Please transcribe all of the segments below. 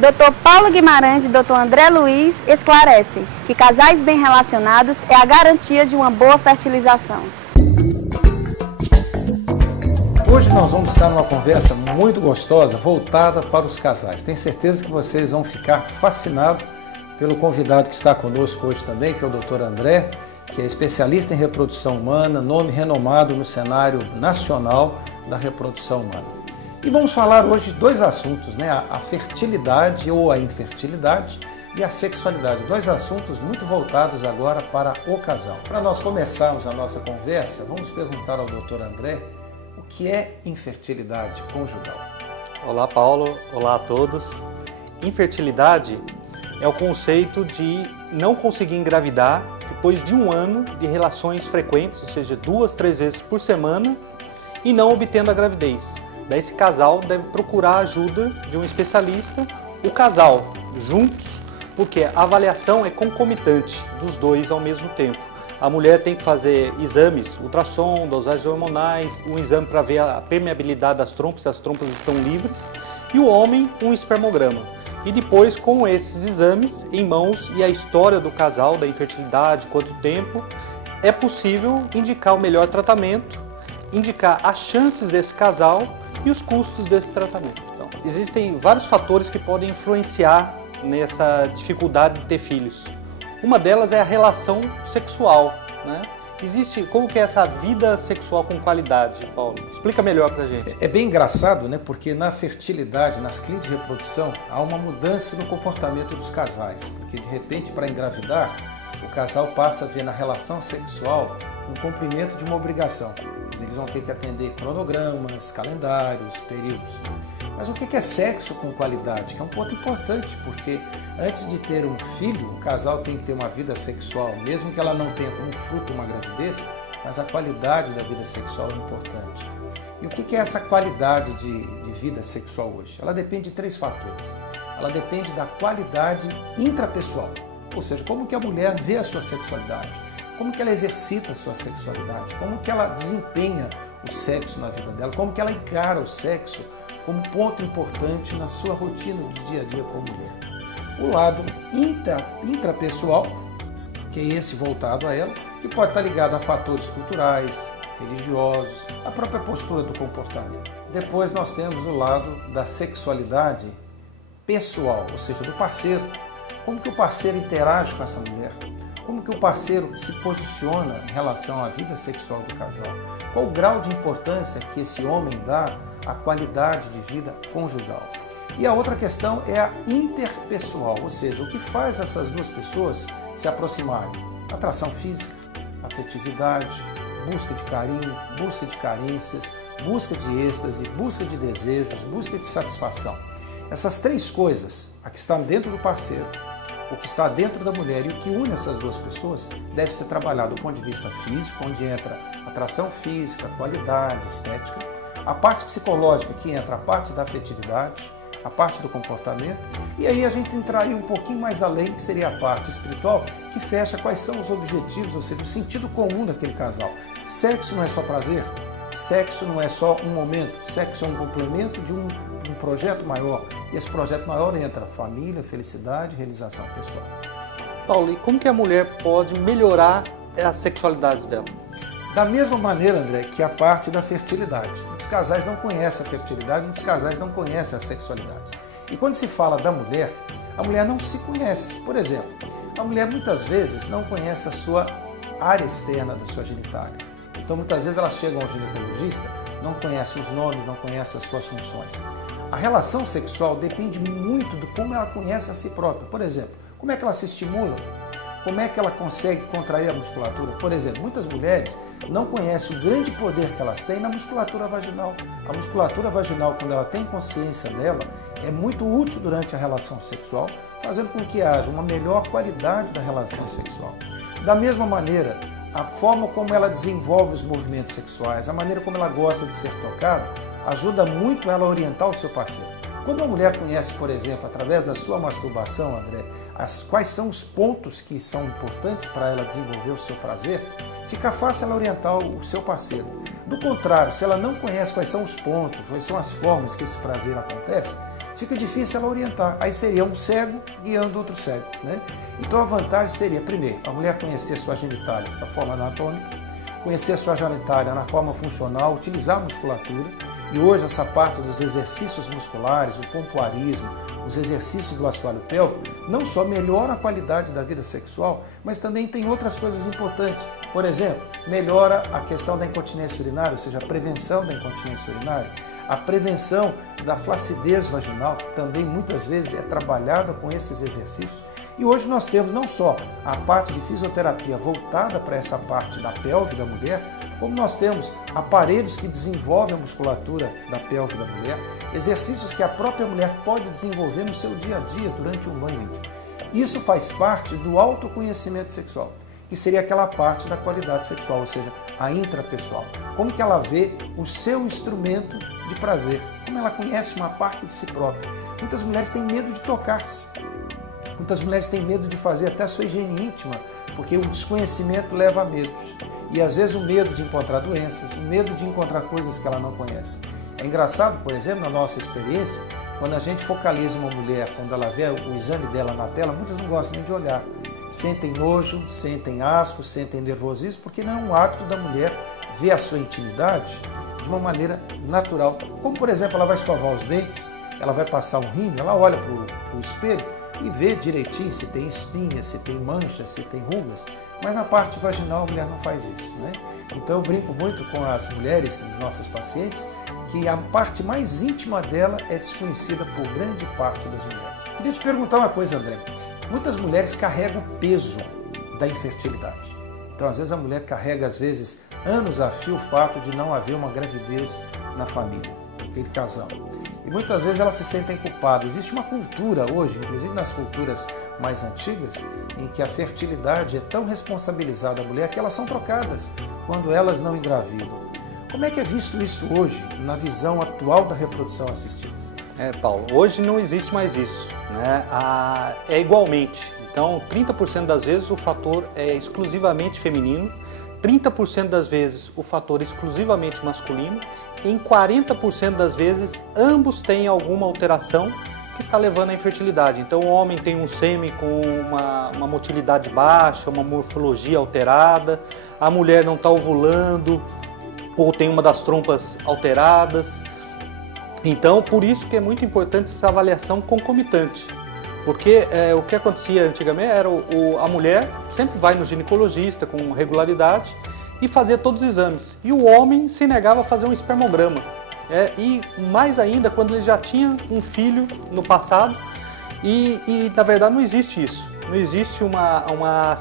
Dr. Paulo Guimarães e Dr. André Luiz esclarecem que casais bem relacionados é a garantia de uma boa fertilização. Hoje nós vamos estar numa conversa muito gostosa, voltada para os casais. Tenho certeza que vocês vão ficar fascinados pelo convidado que está conosco hoje também, que é o Dr. André, que é especialista em reprodução humana, nome renomado no cenário nacional da reprodução humana. E vamos falar hoje de dois assuntos, né? A fertilidade ou a infertilidade e a sexualidade. Dois assuntos muito voltados agora para o casal. Para nós começarmos a nossa conversa, vamos perguntar ao Dr. André o que é infertilidade conjugal. Olá, Paulo. Olá a todos. Infertilidade é o conceito de não conseguir engravidar depois de um ano de relações frequentes, ou seja, 2, 3 vezes por semana, e não obtendo a gravidez. Daí esse casal deve procurar a ajuda de um especialista, o casal juntos, porque a avaliação é concomitante dos dois ao mesmo tempo. A mulher tem que fazer exames, ultrassom, dosagens hormonais, um exame para ver a permeabilidade das trompas, se as trompas estão livres, e o homem um espermograma. E depois, com esses exames em mãos e a história do casal, da infertilidade, quanto tempo, é possível indicar o melhor tratamento, indicar as chances desse casal e os custos desse tratamento. Então, existem vários fatores que podem influenciar nessa dificuldade de ter filhos. Uma delas é a relação sexual, né? Como que é essa vida sexual com qualidade, Paulo? Explica melhor pra gente. É bem engraçado, né? Porque na fertilidade, nas clínicas de reprodução, há uma mudança no comportamento dos casais. Porque de repente, para engravidar, o casal passa a ver na relação sexual um cumprimento de uma obrigação. Eles vão ter que atender cronogramas, calendários, períodos. Mas o que é sexo com qualidade? Que é um ponto importante, porque antes de ter um filho, o casal tem que ter uma vida sexual, mesmo que ela não tenha como fruto uma gravidez, mas a qualidade da vida sexual é importante. E o que é essa qualidade de vida sexual hoje? Ela depende de 3 fatores. Ela depende da qualidade intrapessoal, ou seja, como que a mulher vê a sua sexualidade, como que ela exercita a sua sexualidade, como que ela desempenha o sexo na vida dela, como que ela encara o sexo como ponto importante na sua rotina do dia a dia como mulher. O lado intrapessoal, que é esse voltado a ela, que pode estar ligado a fatores culturais, religiosos, a própria postura do comportamento. Depois nós temos o lado da sexualidade pessoal, ou seja, do parceiro. Como que o parceiro interage com essa mulher? Como que o parceiro se posiciona em relação à vida sexual do casal? Qual o grau de importância que esse homem dá à qualidade de vida conjugal? E a outra questão é a interpessoal, ou seja, o que faz essas duas pessoas se aproximarem? Atração física, afetividade, busca de carinho, busca de carícias, busca de êxtase, busca de desejos, busca de satisfação. Essas 3 coisas, a que está dentro do parceiro, o que está dentro da mulher e o que une essas duas pessoas deve ser trabalhado do ponto de vista físico, onde entra atração física, qualidade, estética, a parte psicológica, que entra a parte da afetividade, a parte do comportamento, e aí a gente entraria um pouquinho mais além, que seria a parte espiritual, que fecha quais são os objetivos, ou seja, o sentido comum daquele casal. Sexo não é só prazer, sexo não é só um momento, sexo é um complemento de um projeto maior. E esse projeto maior entra família, felicidade, realização pessoal. Paulo, e como que a mulher pode melhorar a sexualidade dela? Da mesma maneira, André, que a parte da fertilidade. Muitos casais não conhecem a fertilidade, muitos casais não conhecem a sexualidade. E quando se fala da mulher, a mulher não se conhece. Por exemplo, a mulher muitas vezes não conhece a sua área externa da sua genitália. Então muitas vezes elas chegam ao ginecologista, não conhecem os nomes, não conhecem as suas funções. A relação sexual depende muito de como ela conhece a si própria. Por exemplo, como é que ela se estimula? Como é que ela consegue contrair a musculatura? Por exemplo, muitas mulheres não conhecem o grande poder que elas têm na musculatura vaginal. A musculatura vaginal, quando ela tem consciência dela, é muito útil durante a relação sexual, fazendo com que haja uma melhor qualidade da relação sexual. Da mesma maneira, a forma como ela desenvolve os movimentos sexuais, a maneira como ela gosta de ser tocada, ajuda muito ela a orientar o seu parceiro. Quando uma mulher conhece, por exemplo, através da sua masturbação, André, quais são os pontos que são importantes para ela desenvolver o seu prazer, fica fácil ela orientar o seu parceiro. Do contrário, se ela não conhece quais são os pontos, quais são as formas que esse prazer acontece, fica difícil ela orientar. Aí seria um cego guiando outro cego, né? Então a vantagem seria, primeiro, a mulher conhecer sua genitália da forma anatômica, conhecer a sua genitália na forma funcional, utilizar a musculatura. E hoje essa parte dos exercícios musculares, o pompoarismo, os exercícios do assoalho pélvico, não só melhora a qualidade da vida sexual, mas também tem outras coisas importantes. Por exemplo, melhora a questão da incontinência urinária, ou seja, a prevenção da incontinência urinária, a prevenção da flacidez vaginal, que também muitas vezes é trabalhada com esses exercícios. E hoje nós temos não só a parte de fisioterapia voltada para essa parte da pelve da mulher, como nós temos aparelhos que desenvolvem a musculatura da pelve da mulher, exercícios que a própria mulher pode desenvolver no seu dia a dia durante um banho íntimo. Isso faz parte do autoconhecimento sexual, que seria aquela parte da qualidade sexual, ou seja, a intrapessoal. Como que ela vê o seu instrumento de prazer, como ela conhece uma parte de si própria. Muitas mulheres têm medo de tocar-se. Muitas mulheres têm medo de fazer até a sua higiene íntima, porque o desconhecimento leva a medos. E às vezes o medo de encontrar doenças, o medo de encontrar coisas que ela não conhece. É engraçado, por exemplo, na nossa experiência, quando a gente focaliza uma mulher, quando ela vê o exame dela na tela, muitas não gostam nem de olhar. Sentem nojo, sentem asco, sentem nervosismo, porque não é um hábito da mulher ver a sua intimidade de uma maneira natural. Como, por exemplo, ela vai escovar os dentes, ela vai passar um rímel, ela olha para o espelho e vê direitinho se tem espinhas, se tem manchas, se tem rugas, mas na parte vaginal a mulher não faz isso, né? Então eu brinco muito com as mulheres, nossas pacientes, que a parte mais íntima dela é desconhecida por grande parte das mulheres. Queria te perguntar uma coisa, André. Muitas mulheres carregam o peso da infertilidade. Então às vezes a mulher carrega, às vezes, anos a fio o fato de não haver uma gravidez na família, naquele casal. E muitas vezes elas se sentem culpadas. Existe uma cultura hoje, inclusive nas culturas mais antigas, em que a fertilidade é tão responsabilizada a mulher que elas são trocadas quando elas não engravidam. Como é que é visto isso hoje, na visão atual da reprodução assistida? Paulo, hoje não existe mais isso, né? É igualmente. Então, 30% das vezes o fator é exclusivamente feminino, 30% das vezes o fator é exclusivamente masculino, em 40% das vezes ambos têm alguma alteração que está levando à infertilidade. Então o homem tem um sêmen com uma motilidade baixa, uma morfologia alterada, a mulher não está ovulando ou tem uma das trompas alteradas. Então por isso que é muito importante essa avaliação concomitante. Porque o que acontecia antigamente era a mulher sempre vai no ginecologista com regularidade e fazia todos os exames. E o homem se negava a fazer um espermograma. E mais ainda quando ele já tinha um filho no passado. E na verdade não existe isso. Não existe uma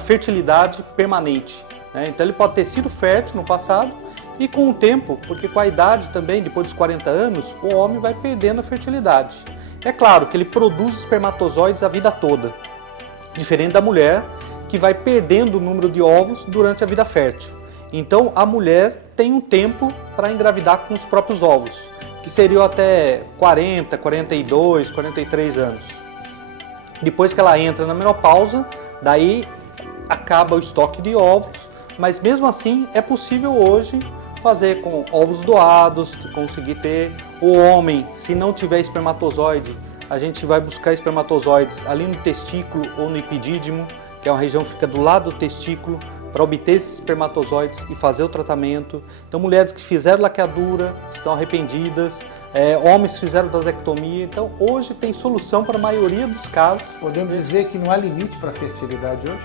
fertilidade permanente, né? Então ele pode ter sido fértil no passado e com o tempo, porque com a idade também, depois dos 40 anos, o homem vai perdendo a fertilidade. É claro que ele produz espermatozoides a vida toda, diferente da mulher, que vai perdendo o número de ovos durante a vida fértil. Então a mulher tem um tempo para engravidar com os próprios ovos, que seriam até 40, 42, 43 anos. Depois que ela entra na menopausa, daí acaba o estoque de ovos, mas mesmo assim é possível hoje fazer com ovos doados, conseguir ter. O homem, se não tiver espermatozoide, a gente vai buscar espermatozoides ali no testículo ou no epidídimo, que é uma região que fica do lado do testículo, para obter esses espermatozoides e fazer o tratamento. Então mulheres que fizeram laqueadura estão arrependidas, homens que fizeram vasectomia. Então hoje tem solução para a maioria dos casos. Podemos dizer que não há limite para a fertilidade hoje?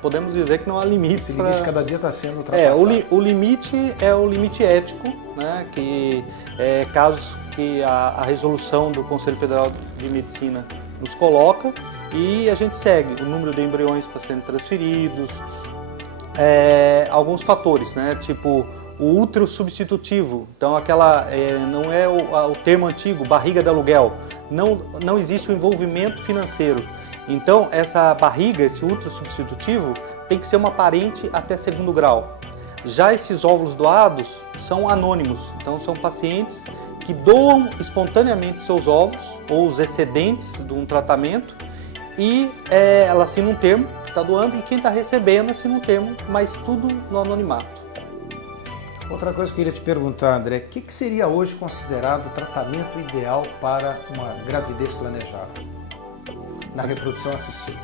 Podemos dizer que não há limite. Esse limite cada dia está sendo ultrapassado. O limite é o limite ético, né, que é casos que a resolução do Conselho Federal de Medicina nos coloca e a gente segue o número de embriões para serem transferidos, alguns fatores, né, tipo o útero substitutivo. Então não é o termo antigo, barriga de aluguel, não existe o envolvimento financeiro. Então, essa barriga, esse útero substitutivo, tem que ser uma parente até 2º grau. Já esses óvulos doados são anônimos, então são pacientes que doam espontaneamente seus ovos ou os excedentes de um tratamento e ela assina um termo que está doando e quem está recebendo assina um termo, mas tudo no anonimato. Outra coisa que eu queria te perguntar, André, o que seria hoje considerado o tratamento ideal para uma gravidez planejada na reprodução assistida?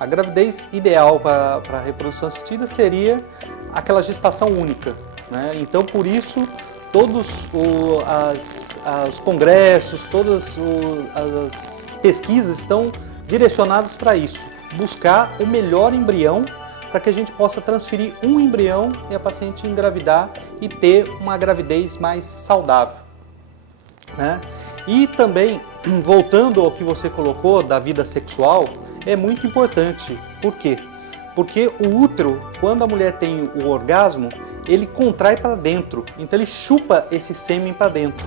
A gravidez ideal para a reprodução assistida seria aquela gestação única, né? Então, por isso, todos os congressos, todas as pesquisas estão direcionadas para isso, buscar o melhor embrião para que a gente possa transferir um embrião e a paciente engravidar e ter uma gravidez mais saudável, né? E também, voltando ao que você colocou da vida sexual, é muito importante. Por quê? Porque o útero, quando a mulher tem o orgasmo, ele contrai para dentro, então ele chupa esse sêmen para dentro.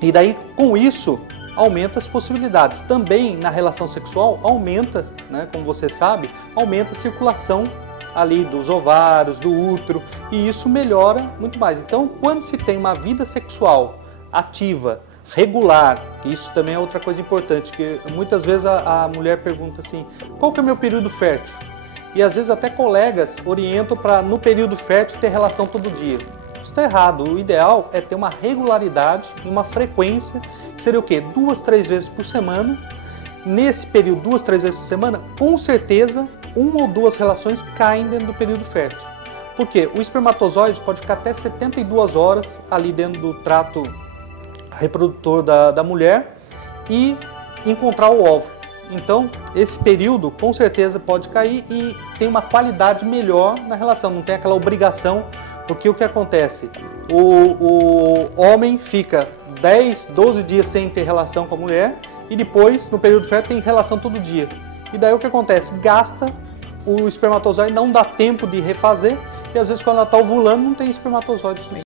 E daí, com isso, aumenta as possibilidades. Também na relação sexual aumenta, né, como você sabe, aumenta a circulação ali dos ovários, do útero, e isso melhora muito mais. Então, quando se tem uma vida sexual ativa, regular, isso também é outra coisa importante, que muitas vezes a mulher pergunta assim, qual que é o meu período fértil? E às vezes até colegas orientam para no período fértil ter relação todo dia. Isso está errado. O ideal é ter uma regularidade e uma frequência, que seria o quê? 2, 3 vezes por semana. Nesse período, 2, 3 vezes por semana, com certeza, 1 ou 2 relações caem dentro do período fértil. Porque o espermatozoide pode ficar até 72 horas ali dentro do trato reprodutor da mulher e encontrar o óvulo. Então, esse período com certeza pode cair e tem uma qualidade melhor na relação, não tem aquela obrigação, porque o que acontece? O homem fica 10, 12 dias sem ter relação com a mulher e depois, no período fértil, tem relação todo dia. E daí o que acontece? Gasta o espermatozoide, não dá tempo de refazer e às vezes quando ela está ovulando não tem espermatozoide suficiente.